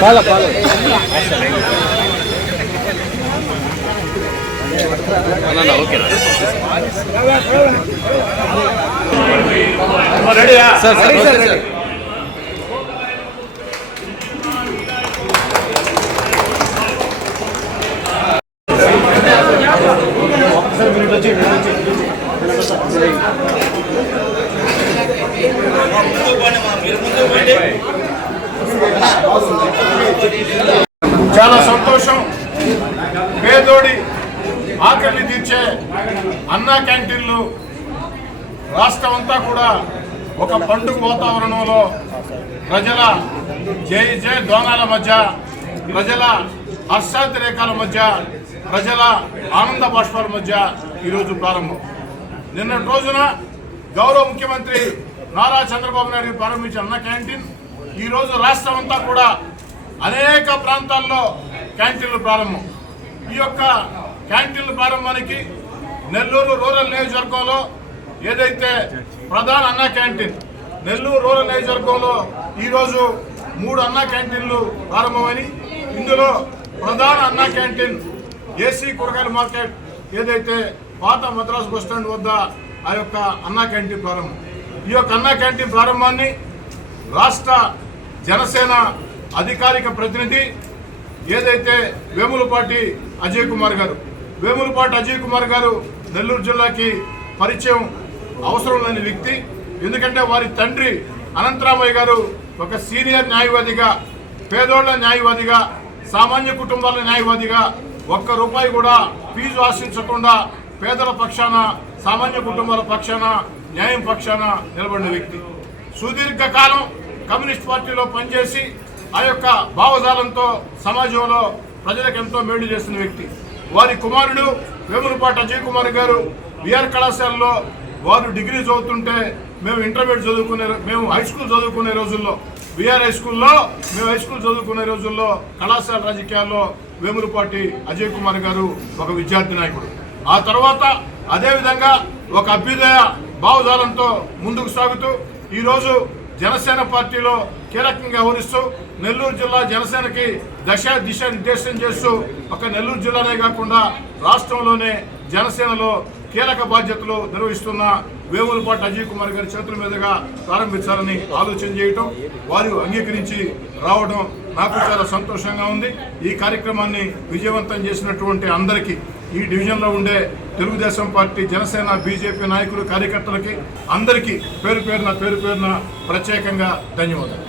பால பால ரெடியா sir ready sir ready చాలా సంతోషం. పేదోడి ఆకలిని తీర్చే అన్నా క్యాంటీన్లు రాష్ట్రం అంతా కూడా ఒక పండుగ వాతావరణంలో ప్రజల జై జై దోనాల మధ్య ప్రజల హర్షాతిరేకాల మధ్య ప్రజల ఆనంద బాష్పాల మధ్య ఈరోజు ప్రారంభం. నిన్నటి రోజున గౌరవ ముఖ్యమంత్రి నారా చంద్రబాబు నాయుడు ప్రారంభించిన అన్న క్యాంటీన్ ఈ రోజు రాష్ట్రం అంతా కూడా అనేక ప్రాంతాల్లో క్యాంటీన్లు ప్రారంభం. ఈ యొక్క క్యాంటీన్ల ప్రారంభానికి నెల్లూరు రూరల్ నియోజకవర్గంలో ఏదైతే ప్రధాన అన్న క్యాంటీన్ నెల్లూరు రూరల్ నియోజకవర్గంలో ఈరోజు మూడు అన్న క్యాంటీన్లు ప్రారంభమని ఇందులో ప్రధాన అన్న క్యాంటీన్ ఏసీ కూరగాయల మార్కెట్ ఏదైతే పాత మద్రాసు బస్ స్టాండ్ వద్ద ఆ యొక్క అన్నా క్యాంటీన్ ప్రారంభం. ఈ యొక్క అన్నా క్యాంటీన్ ప్రారంభాన్ని రాష్ట్ర జనసేన అధికారిక ప్రతినిధి ఏదైతే వేములపాటి అజయ్ కుమార్ గారు వేములపాటి అజయ్ కుమార్ గారు నెల్లూరు జిల్లాకి పరిచయం అవసరం లేని వ్యక్తి. ఎందుకంటే వారి తండ్రి అనంతరామయ్య గారు ఒక సీనియర్ న్యాయవాదిగా పేదోళ్ళ న్యాయవాదిగా సామాన్య కుటుంబాల న్యాయవాదిగా ఒక్క రూపాయి కూడా ఫీజు ఆశించకుండా పేదల పక్షాన సామాన్య కుటుంబాల పక్షాన న్యాయం పక్షాన నిలబడిన వ్యక్తి. సుదీర్ఘకాలం కమ్యూనిస్ట్ పార్టీలో పనిచేసి ఆ యొక్క భావజాలంతో సమాజంలో ప్రజలకు ఎంతో మేలు చేసిన వ్యక్తి. వారి కుమారుడు వేములపాటి అజయ్ కుమార్ గారు బిఆర్ కళాశాలలో వారు డిగ్రీ చదువుతుంటే మేము ఇంటర్మీడియట్ చదువుకునే మేము హై స్కూల్ చదువుకునే రోజుల్లో బిఆర్ హై స్కూల్లో మేము హై స్కూల్ చదువుకునే రోజుల్లో కళాశాల రాజకీయాల్లో వేములపాటి అజయ్ కుమార్ గారు ఒక విద్యార్థి నాయకుడు. ఆ తర్వాత అదేవిధంగా ఒక అభ్యుదయ భావజాలంతో ముందుకు సాగుతూ ఈరోజు జనసేన పార్టీలో కీలకంగా వ్యవహరిస్తూ నెల్లూరు జిల్లా జనసేనకి దశ దిశ నిర్దేశం చేస్తూ ఒక నెల్లూరు జిల్లానే కాకుండా రాష్ట్రంలోనే జనసేనలో కీలక బాధ్యతలు నిర్వహిస్తున్న వేములపాటి అజయ్ కుమార్ గారి చేతుల మీదుగా ప్రారంభించాలని ఆలోచన చేయటం వారు అంగీకరించి రావడం నాకు చాలా సంతోషంగా ఉంది. ఈ కార్యక్రమాన్ని విజయవంతం చేసినటువంటి అందరికీ ఈ డివిజన్లో ఉండే తెలుగుదేశం పార్టీ జనసేన బీజేపీ నాయకులు కార్యకర్తలకి అందరికీ పేరు పేరున పేరు పేరున ప్రత్యేకంగా ధన్యవాదాలు.